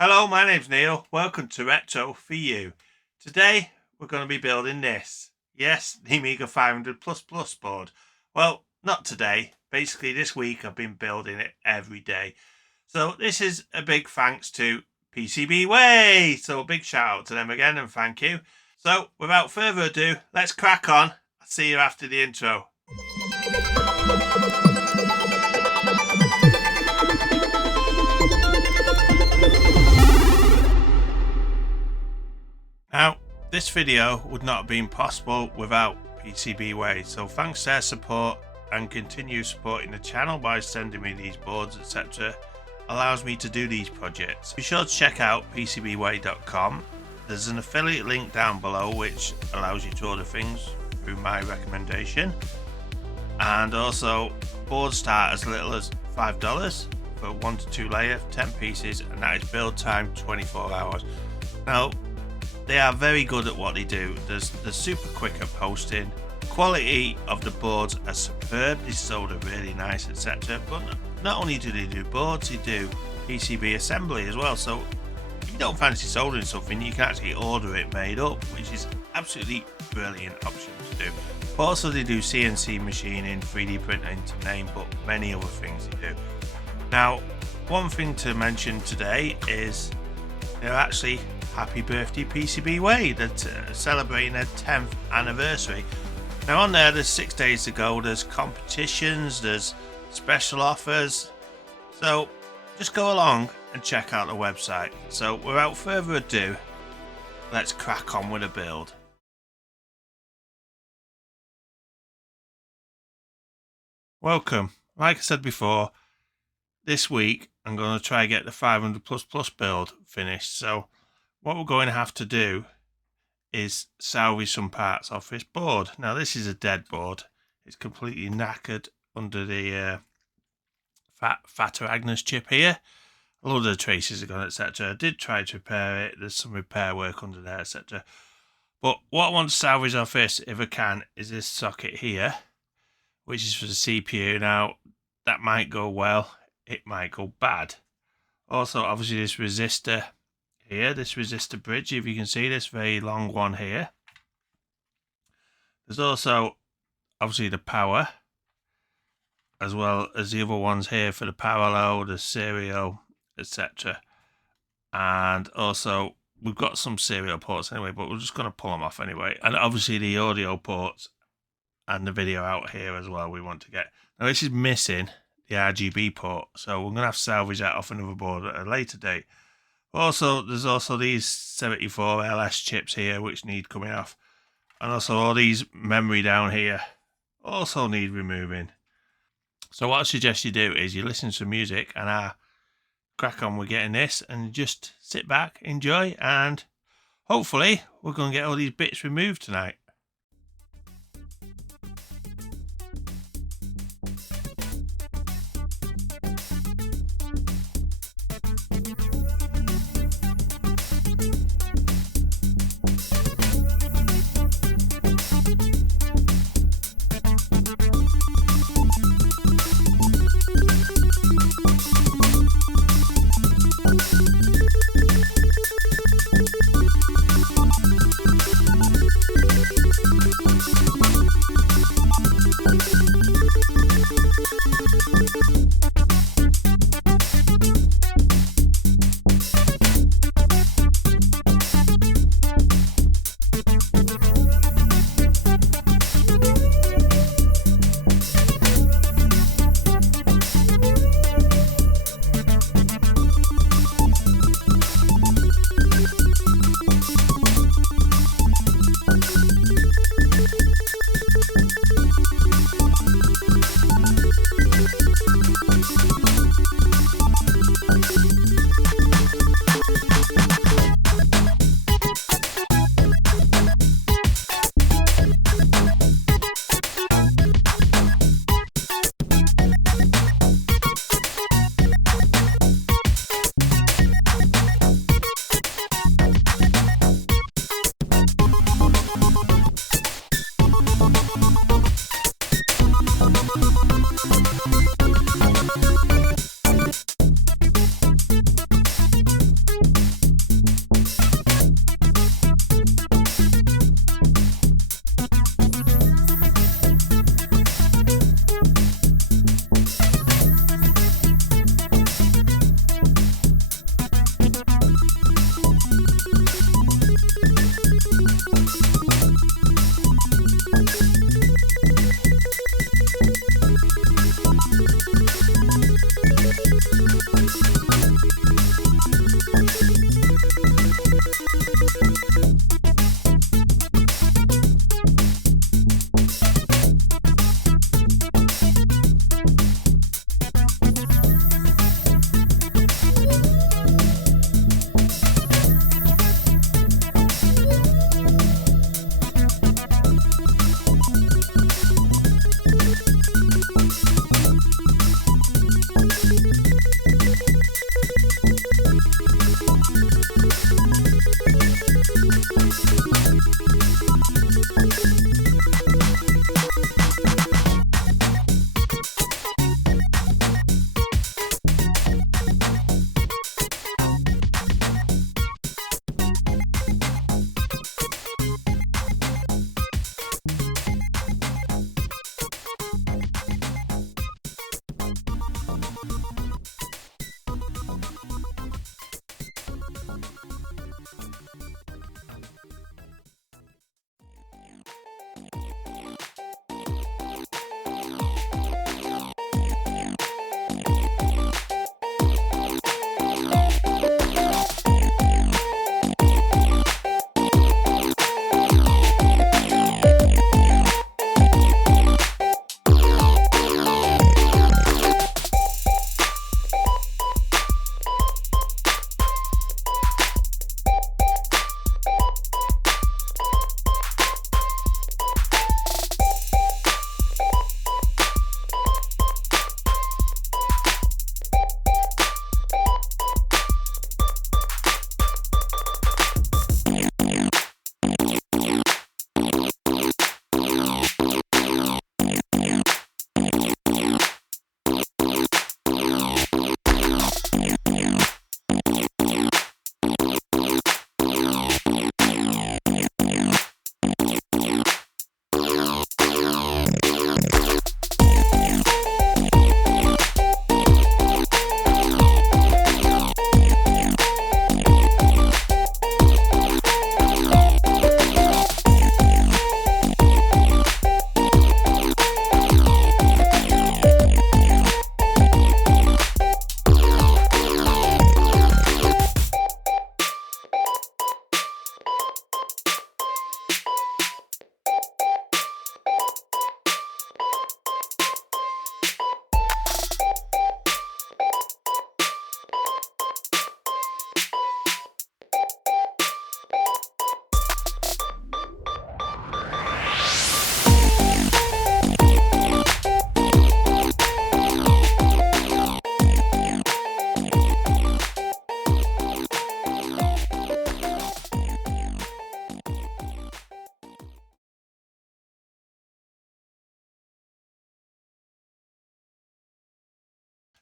Hello, my name's Neil. Welcome to Retro for You. Today we're going to be building this. Yes, the Amiga 500++ board. Well, not today. Basically this week I've been building it every day. So this is a big thanks to PCBWay. So a big shout out to them again and thank you. So without further ado, let's crack on. I'll see you after the intro. Now, this video would not have been possible without PCBWay, so thanks to their support and continue supporting the channel by sending me these boards, etc. allows me to do these projects. Be sure to check out PCBWay.com. There's an affiliate link down below which allows you to order things through my recommendation, and also boards start as little as $5 for 1 to 2 layer, 10 pieces, and that is build time 24 hours. Now, they are very good at what they do. They're super quick at posting. Quality of the boards are superb. They solder really nice, etc. But not only do they do boards, they do PCB assembly as well. So if you don't fancy soldering something, you can actually order it made up, which is absolutely brilliant option to do. But also they do CNC machining, 3D printing, to name but many other things they do. Now, one thing to mention today is they're actually happy birthday PCBWay. They're celebrating their 10th anniversary. Now on there's 6 days to go. There's competitions, there's special offers, so just go along and check out the website. So without further ado, let's crack on with a build. Welcome. Like I said before, this week I'm going to try and get the 500++ build finished. So what we're going to have to do is salvage some parts off this board. Now this is a dead board. It's completely knackered under the Fata Agnes chip here. A lot of the traces are gone, etc. I did try to repair it. There's some repair work under there, etc. But what I want to salvage off this, if I can, is this socket here, which is for the CPU. Now that might go well, it might go bad. Also, obviously this resistor here, this resistor bridge, if you can see this very long one here. There's also obviously the power, as well as the other ones here for the parallel, the serial, etc. And also we've got some serial ports anyway, but we're just going to pull them off anyway. And obviously the audio ports and the video out here as well we want to get. Now this is missing the RGB port, so we're going to have to salvage that off another board at a later date. Also, there's also these 74 LS chips here which need coming off, and also all these memory down here also need removing. So what I suggest you do is you listen to music and I crack on with getting this, and just sit back, enjoy, and hopefully we're going to get all these bits removed tonight.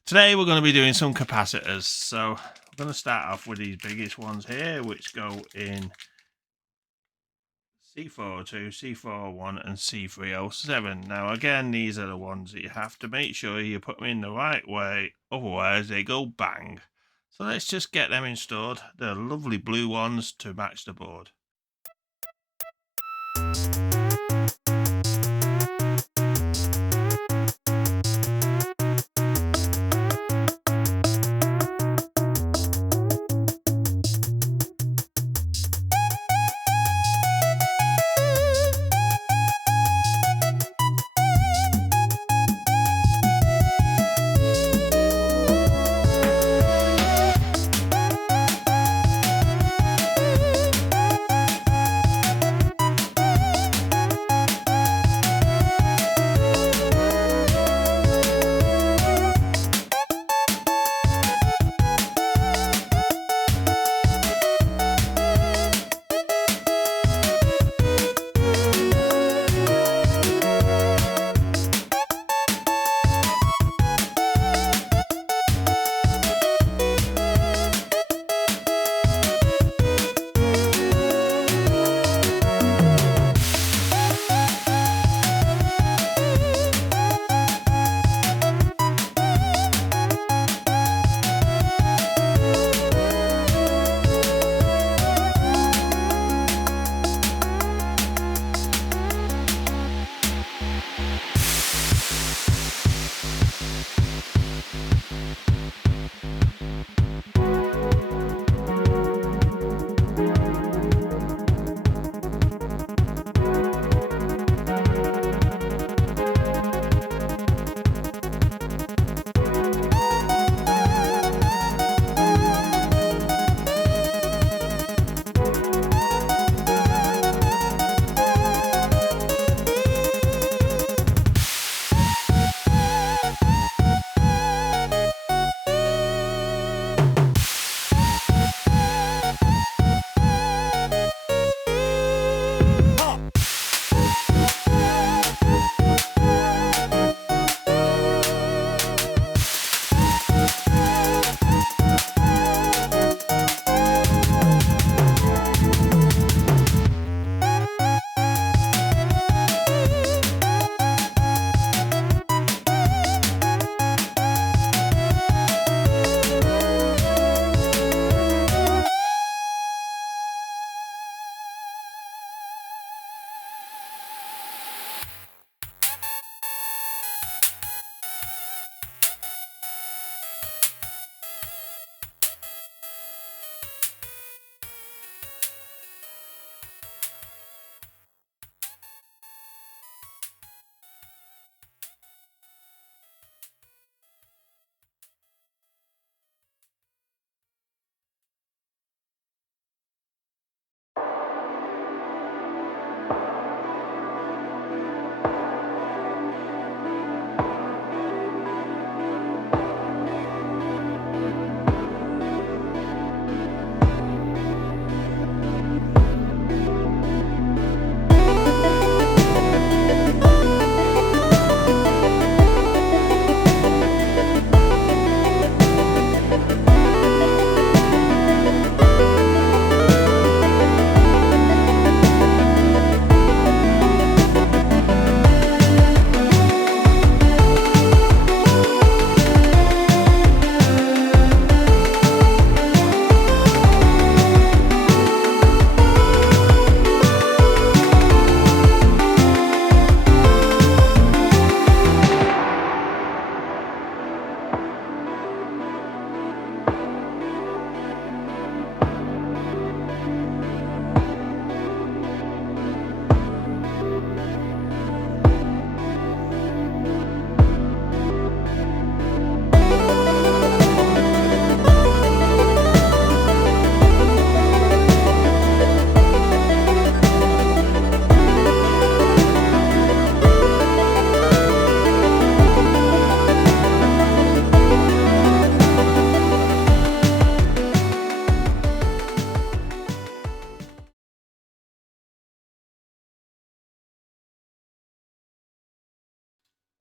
Today we're going to be doing some capacitors. So we're going to start off with these biggest ones here, which go in C402, C401 and C307. Now again, these are the ones that you have to make sure you put them in the right way, otherwise they go bang. So let's just get them installed. They're lovely blue ones to match the board.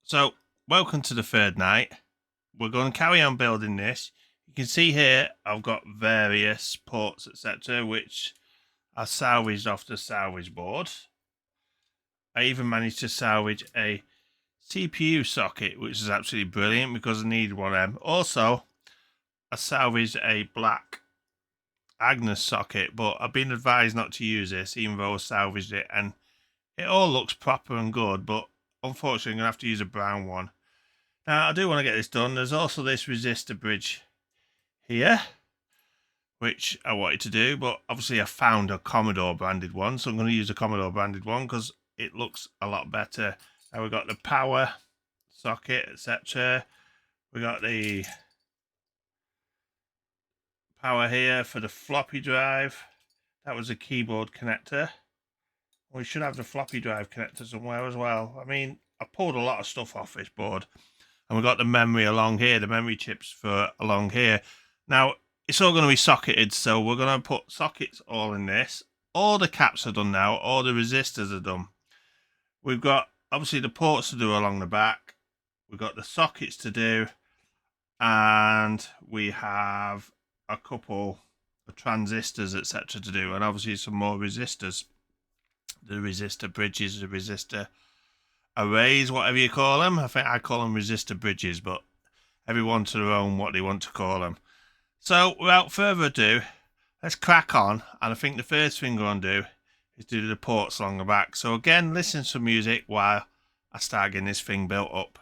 So, welcome to the third night. we're going to carry on building this. You can see here I've got various ports, etc., which I salvaged off the salvage board. I even managed to salvage a CPU socket, which is absolutely brilliant because I needed one of them. Also, I salvaged a black Agnes socket, but I've been advised not to use this even though I salvaged it, and it all looks proper and good, but unfortunately I'm going to have to use a brown one. Now I do want to get this done. There's also this resistor bridge here, which I wanted to do, but obviously I found a Commodore branded one, so I'm going to use a Commodore branded one because it looks a lot better. Now we've got the power socket, etc. We got the power here for the floppy drive. That was a keyboard connector. We should have the floppy drive connector somewhere as well. I mean, I pulled a lot of stuff off this board. And we've got the memory along here, the memory chips for along here. Now, it's all going to be socketed, so we're going to put sockets all in this. All the caps are done now, all the resistors are done. We've got, obviously, the ports to do along the back. We've got the sockets to do. And we have a couple of transistors, etc. to do. And obviously some more resistors. The resistor bridges, the resistor arrays, whatever you call them. I think I call them resistor bridges, but everyone to their own what they want to call them. So without further ado, let's crack on. And I think the first thing we're going to do is do the ports along the back. So again, listen to music while I start getting this thing built up.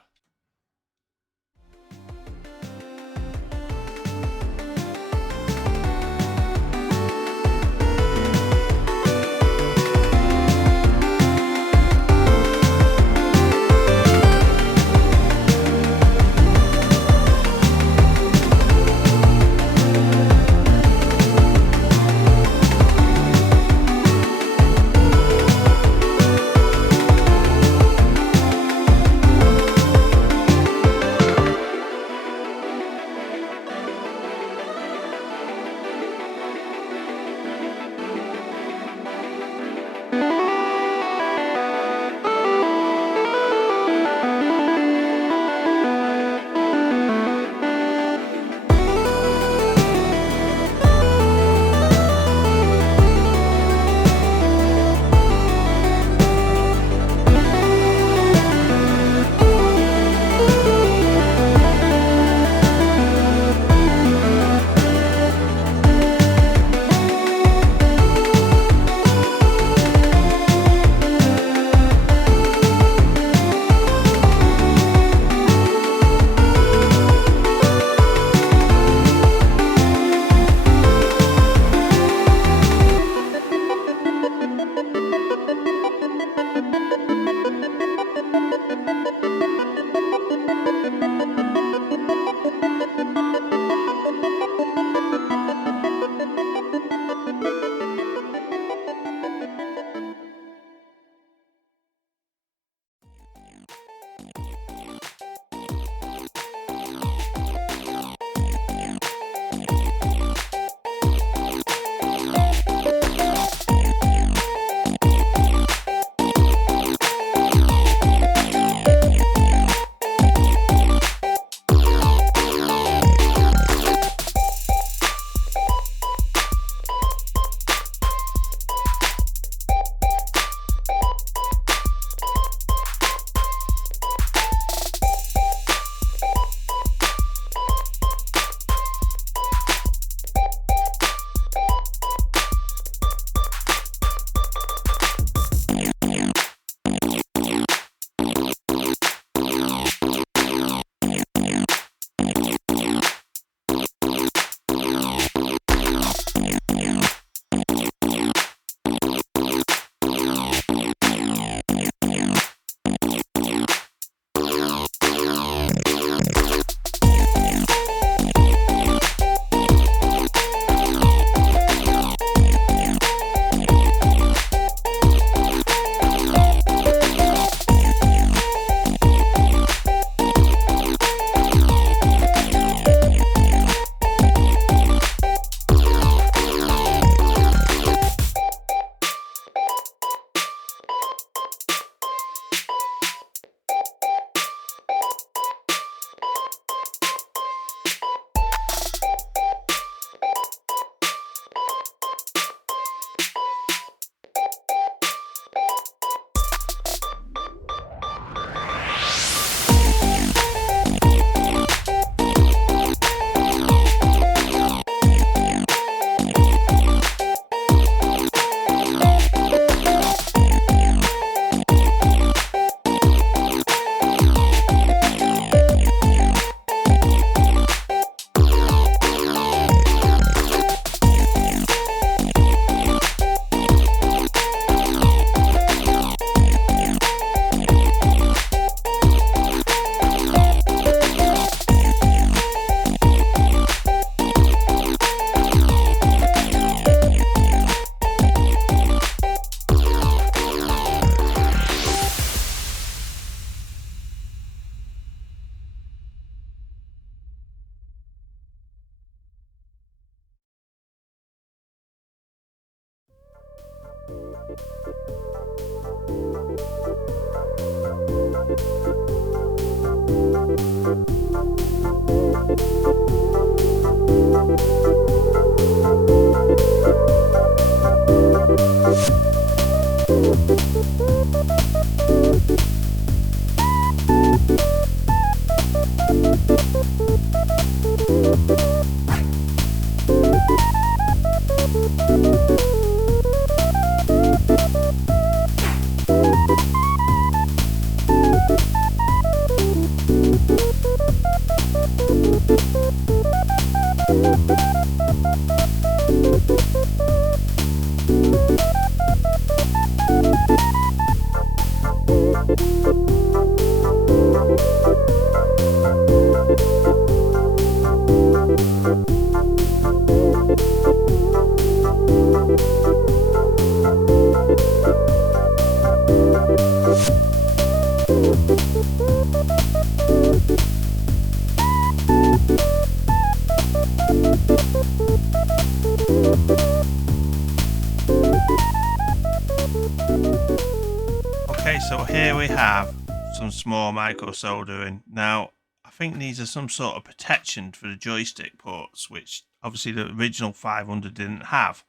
Okay, so here we have some small micro soldering. Now, I think these are some sort of protection for the joystick ports, which obviously the original 500 didn't have.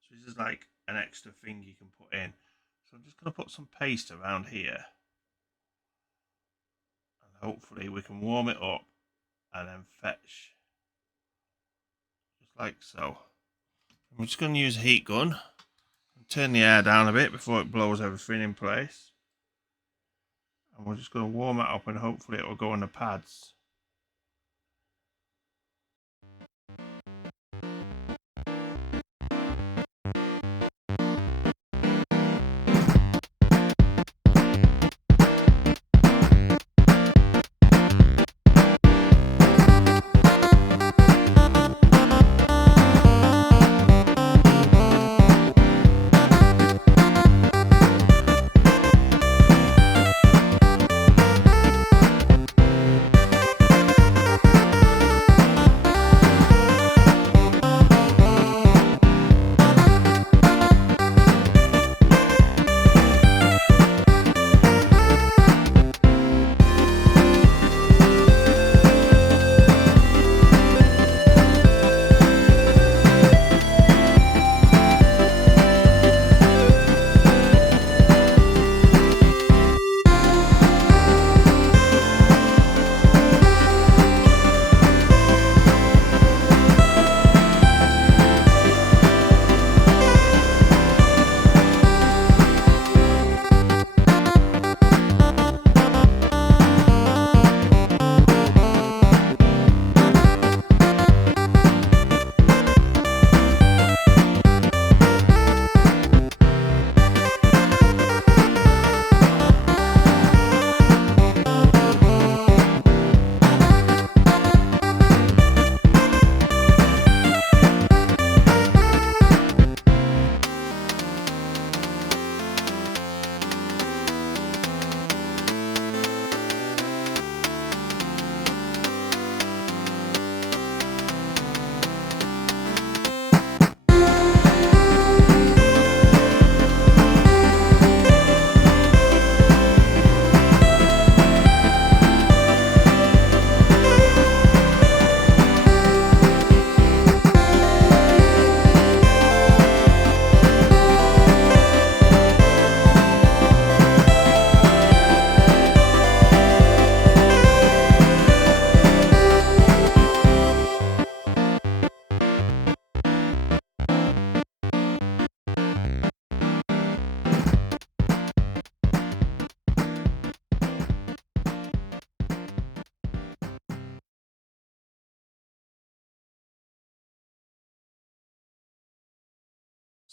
So this is like an extra thing you can put in. So I'm just going to put some paste around here. And hopefully we can warm it up and then fetch. Just like so. I'm just going to use a heat gun. Turn the air down a bit before it blows everything in place. And we're just going to warm it up and hopefully it will go on the pads.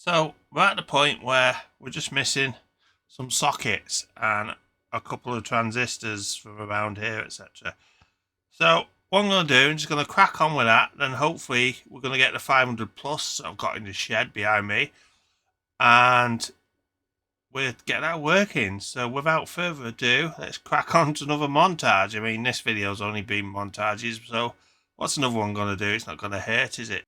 So we're at the point where we're just missing some sockets and a couple of transistors from around here, etc. So what I'm going to do, I'm just going to crack on with that. Then hopefully we're going to get the 500 plus I've got in the shed behind me, and we'll get that working. So without further ado, let's crack on to another montage. I mean, this video's only been montages, so what's another one going to do? It's not going to hurt, is it?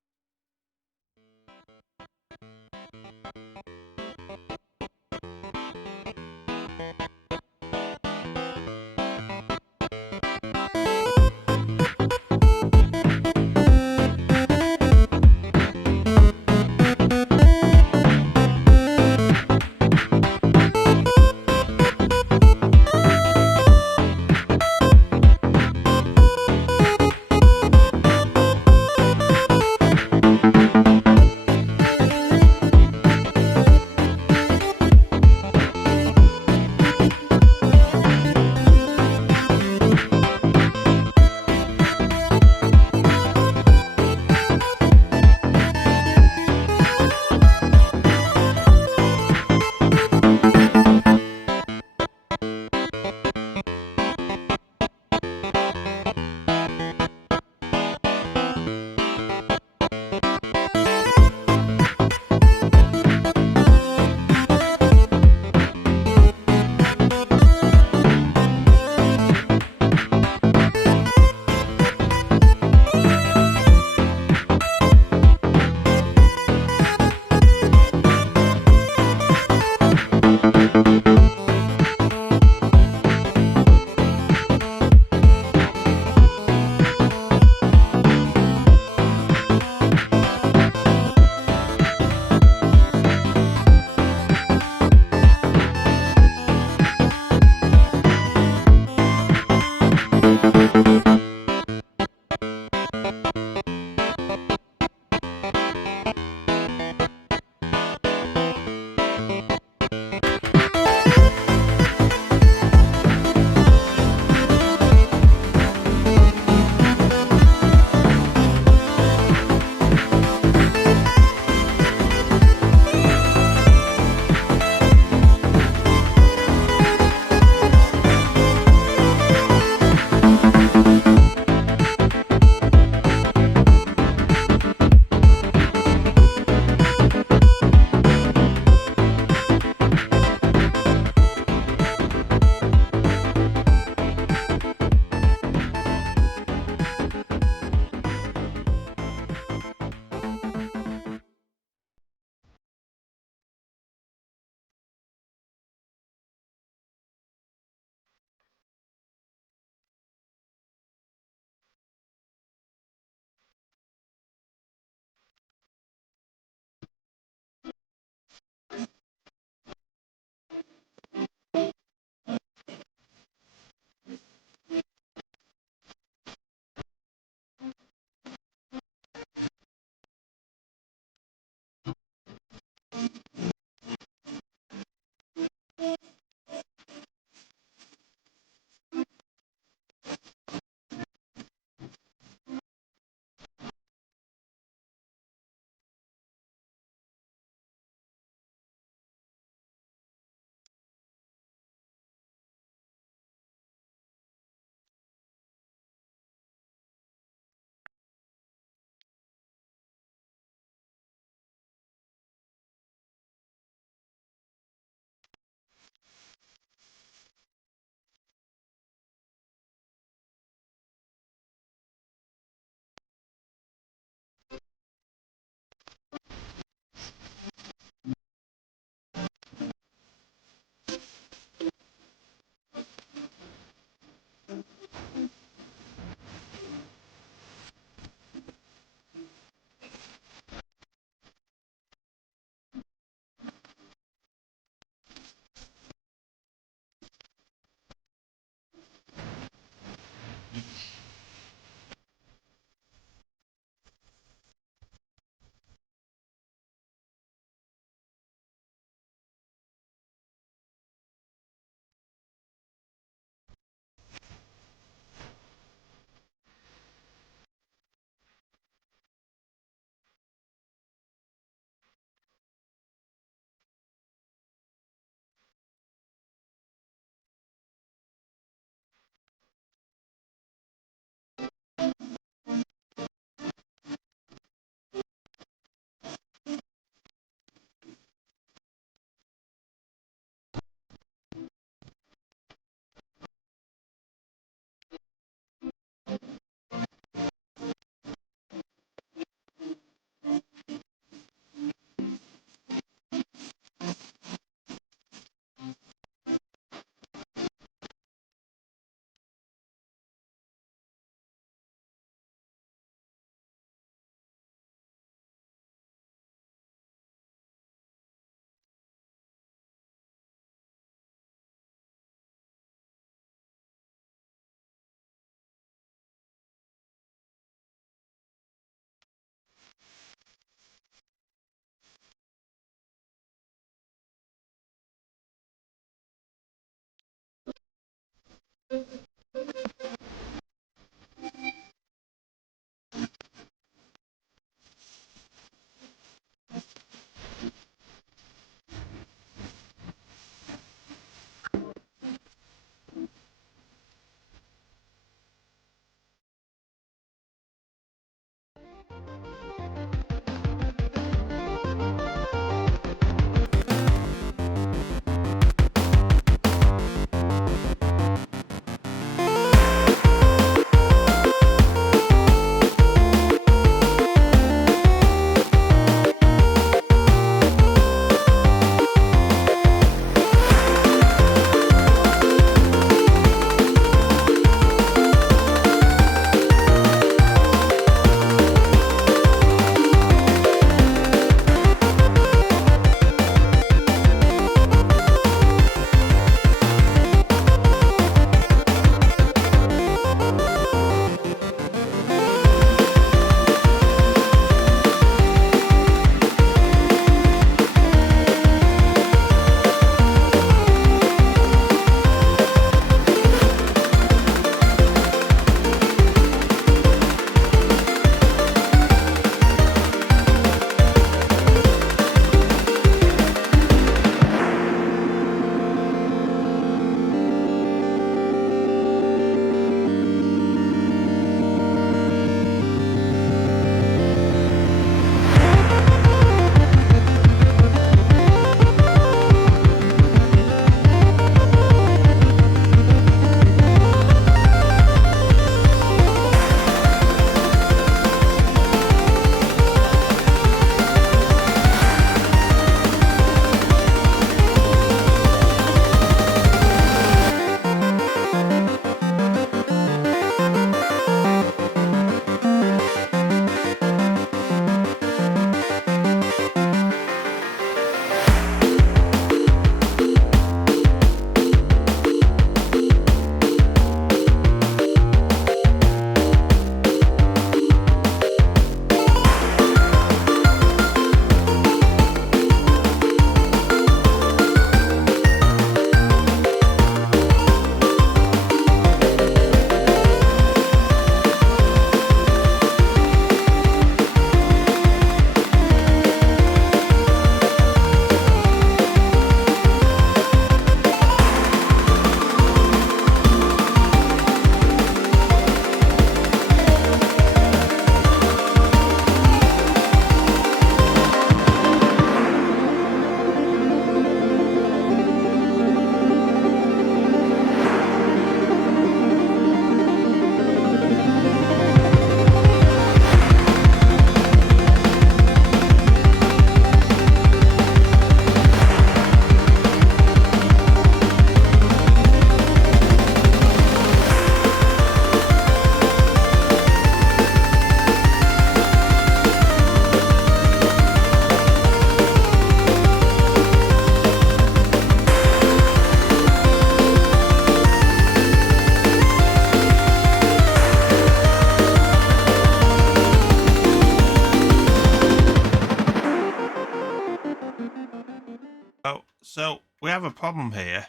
So we have a problem here.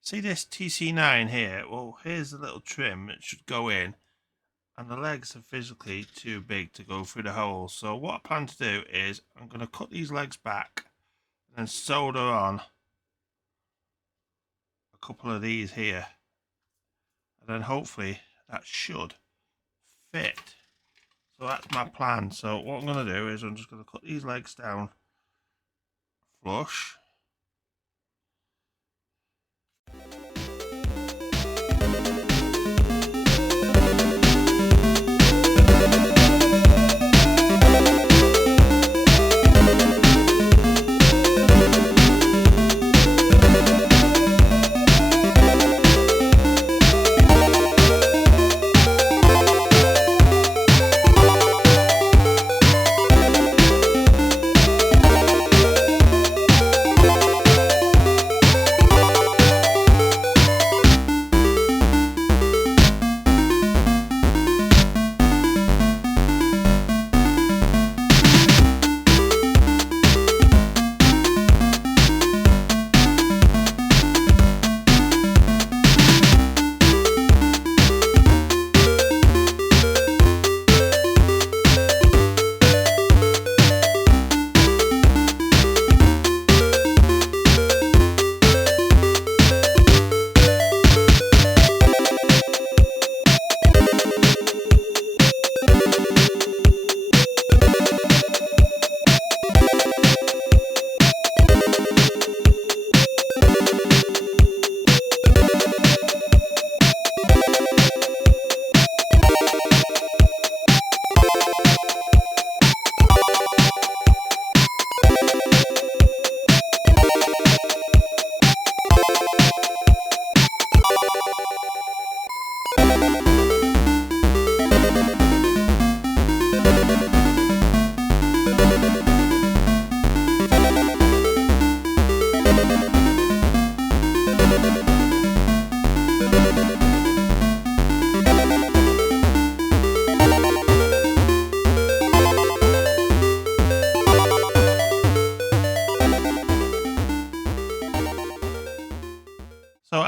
See this TC9 here? Well, here's the little trim. It should go in, and the legs are physically too big to go through the hole. So what I plan to do is I'm going to cut these legs back and solder on a couple of these here, and then hopefully that should fit. So that's my plan. So what I'm going to do is I'm just going to cut these legs down flush.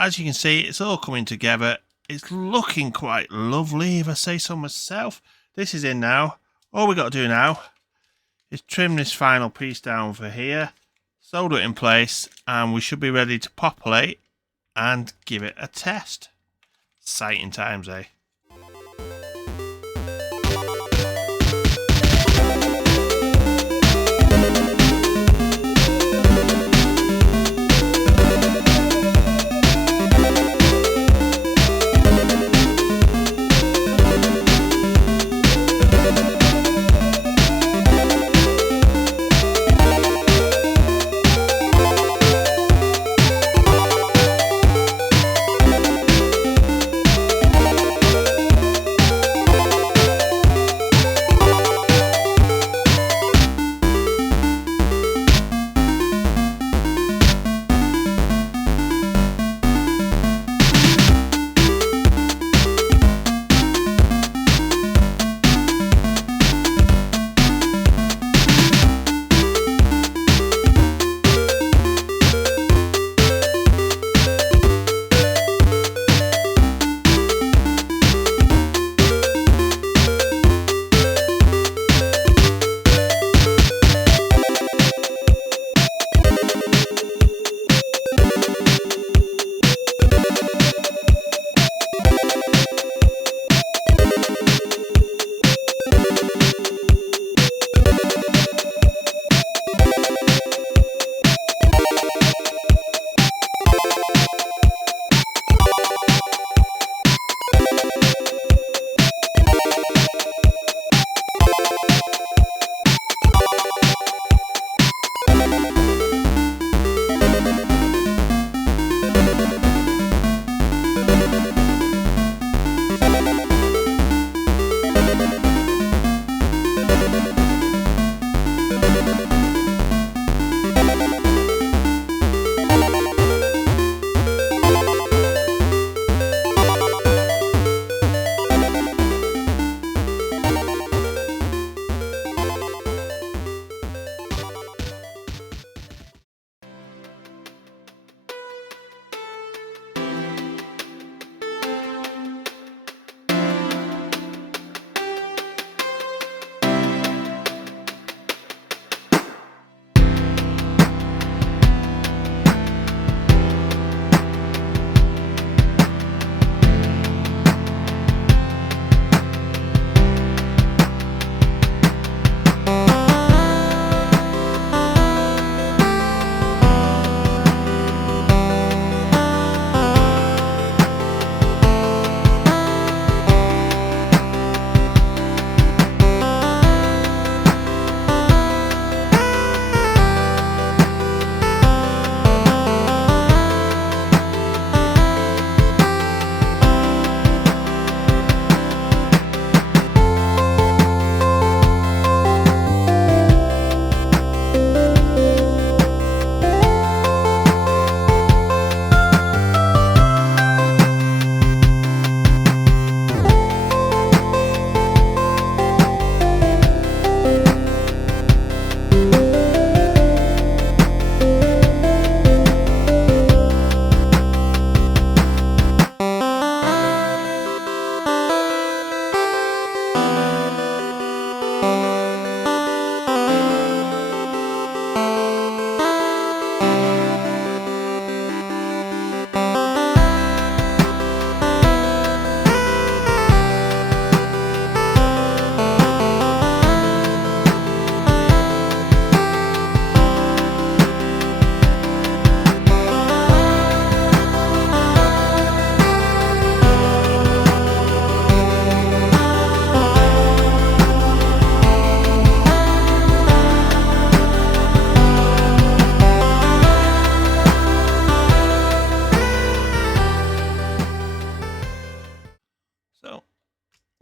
as you can see, it's all coming together. It's looking quite lovely, if I say so myself. This is in now. All we got to do now is trim this final piece down for here, solder it in place, and we should be ready to populate and give it a test. Exciting times, eh?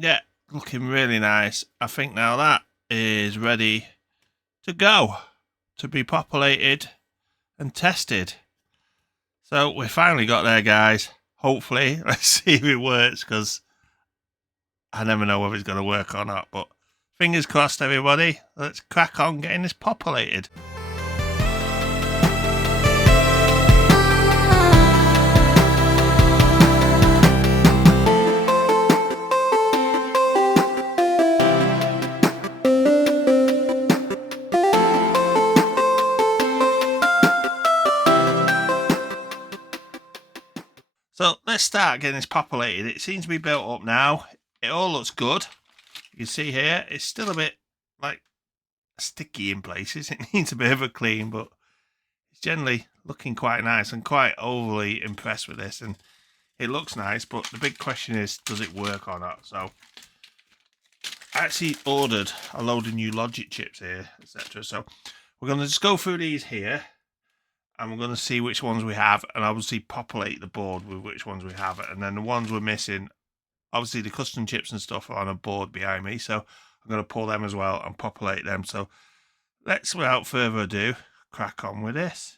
Yeah, looking really nice. I think now that is ready to go, to be populated and tested. So we finally got there, guys. Hopefully, let's see if it works, because I never know whether it's going to work or not. But fingers crossed, everybody. Let's crack on getting this populated. So let's start getting this populated. It seems to be built up now. It all looks good. You can see here, it's still a bit like sticky in places. It needs a bit of a clean, but it's generally looking quite nice. I'm quite overly impressed with this, and it looks nice, but the big question is, does it work or not? So I actually ordered a load of new logic chips here, etc. So we're going to just go through these here, and we're going to see which ones we have, and obviously populate the board with which ones we have. And then the ones we're missing, obviously the custom chips and stuff are on a board behind me, so I'm going to pull them as well and populate them. So let's, without further ado, crack on with this.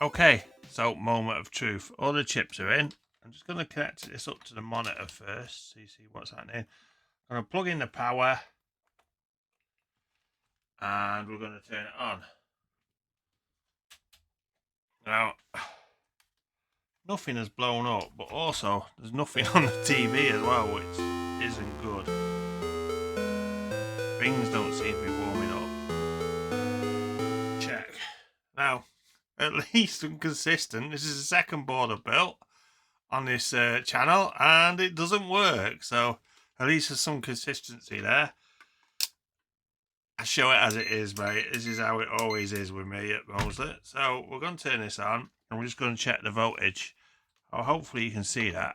Okay, so moment of truth. All the chips are in. I'm just going to connect this up to the monitor first, so you see what's happening. I'm going to plug in the power, and we're going to turn it on. Now, nothing has blown up, but also there's nothing on the TV as well, which isn't good. Things don't seem to be warming up. Check. Now, at least I'm consistent. This is the second board I've built on this channel, and it doesn't work. So at least there's some consistency there. I show it as it is, mate. This is how it always is with me at Mosley. So we're going to turn this on, and we're just going to check the voltage. Oh, hopefully you can see that.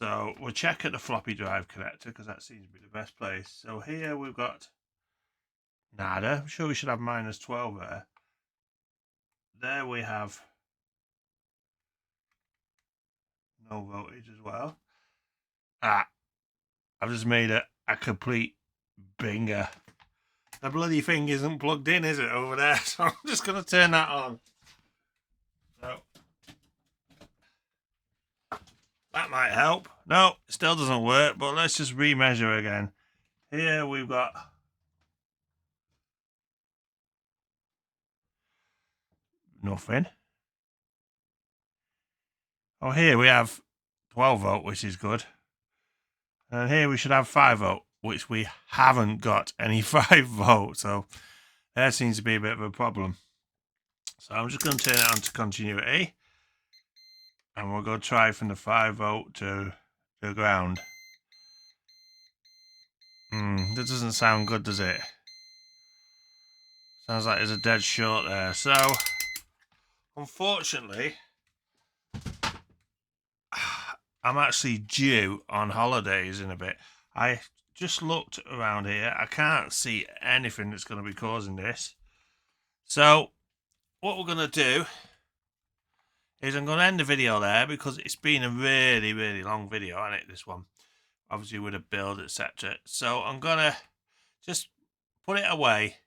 So we'll check at the floppy drive connector, because that seems to be the best place. So here we've got nada. I'm sure we should have -12 there. There we have no voltage as well. I've just made a complete binger. The bloody thing isn't plugged in, is it, over there? So I'm just going to turn that on. So that might help. No, it still doesn't work, but let's just remeasure again. Here we've got nothing. Oh, here we have 12 volt, which is good. And here we should have 5 volt, which we haven't got any 5 volt. So that seems to be a bit of a problem. So I'm just going to turn it on to continuity. And we'll go try from the 5 volt to the ground. That doesn't sound good, does it? Sounds like there's a dead short there. So, unfortunately, I'm actually due on holidays in a bit. I just looked around here. I can't see anything that's going to be causing this. So, what we're going to do is I'm going to end the video there, because it's been a really, really long video, hasn't it, this one? Obviously with a build, etc. So I'm going to just put it away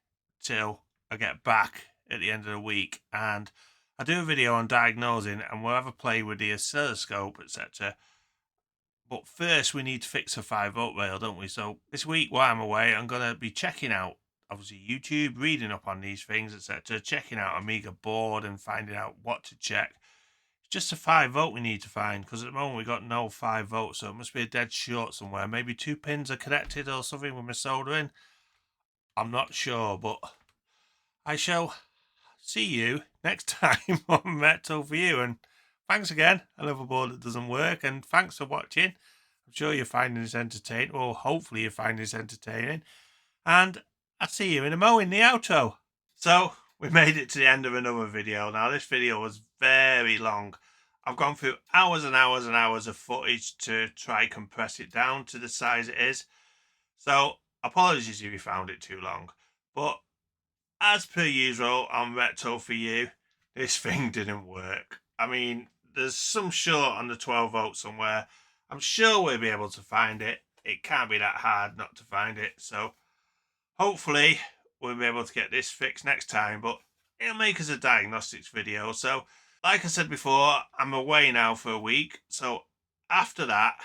till I get back at the end of the week, and I do a video on diagnosing, and we'll have a play with the oscilloscope, etc. But first we need to fix a 5 volt rail, don't we? So this week while I'm away, I'm going to be checking out obviously YouTube, reading up on these things, etc. Checking out Amiga board and finding out what to check. It's just a 5 volt we need to find, because at the moment we've got no 5 volts, so it must be a dead short somewhere. Maybe 2 pins are connected or something with my soldering. I'm not sure, but I shall see you next time on Metal for You. And thanks again. I love a board that doesn't work, and thanks for watching. I'm sure you're finding this entertaining. Well, hopefully you're finding this entertaining. And I'll see you in a mo in the outro. So we made it to the end of another video. Now this video was very long. I've gone through hours and hours and hours of footage to try compress it down to the size it is. So apologies if you found it too long. But as per usual on Retro for You, this thing didn't work. I mean, there's some short on the 12 volt somewhere. I'm sure we'll be able to find it. It can't be that hard not to find it. So hopefully we'll be able to get this fixed next time, but it'll make us a diagnostics video. So like I said before, I'm away now for a week. So after that,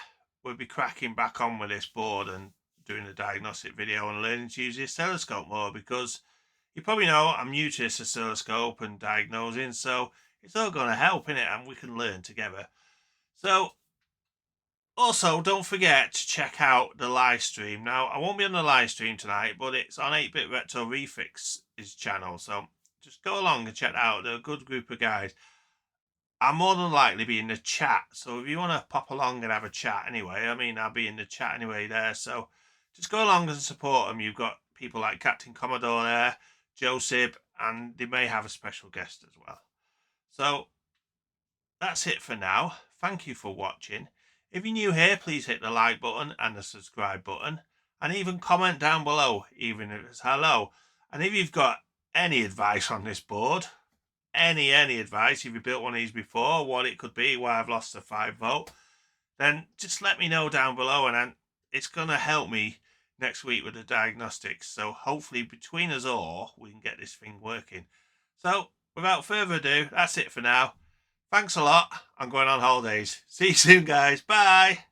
we'll be cracking back on with this board and doing the diagnostic video and learning to use the oscilloscope more, because you probably know I'm new to this oscilloscope and diagnosing, so it's all going to help, innit? And we can learn together. So also, don't forget to check out the live stream. Now, I won't be on the live stream tonight, but it's on 8-Bit Retro Refix's channel. So just go along and check that out. They're a good group of guys. I'll more than likely be in the chat. So if you want to pop along and have a chat anyway, I mean, I'll be in the chat anyway there. So just go along and support them. You've got people like Captain Commodore there, Joseph, and they may have a special guest as well. So that's it for now. Thank you for watching. If you're new here, please hit the like button and the subscribe button, and even comment down below, even if it's hello. And if you've got any advice on this board, any advice, if you built one of these before, what it could be, why I've lost a 5 volt, then just let me know down below, and it's going to help me next week with the diagnostics. So hopefully between us all, we can get this thing working. So without further ado, that's it for now. Thanks a lot. I'm going on holidays. See you soon, guys. Bye.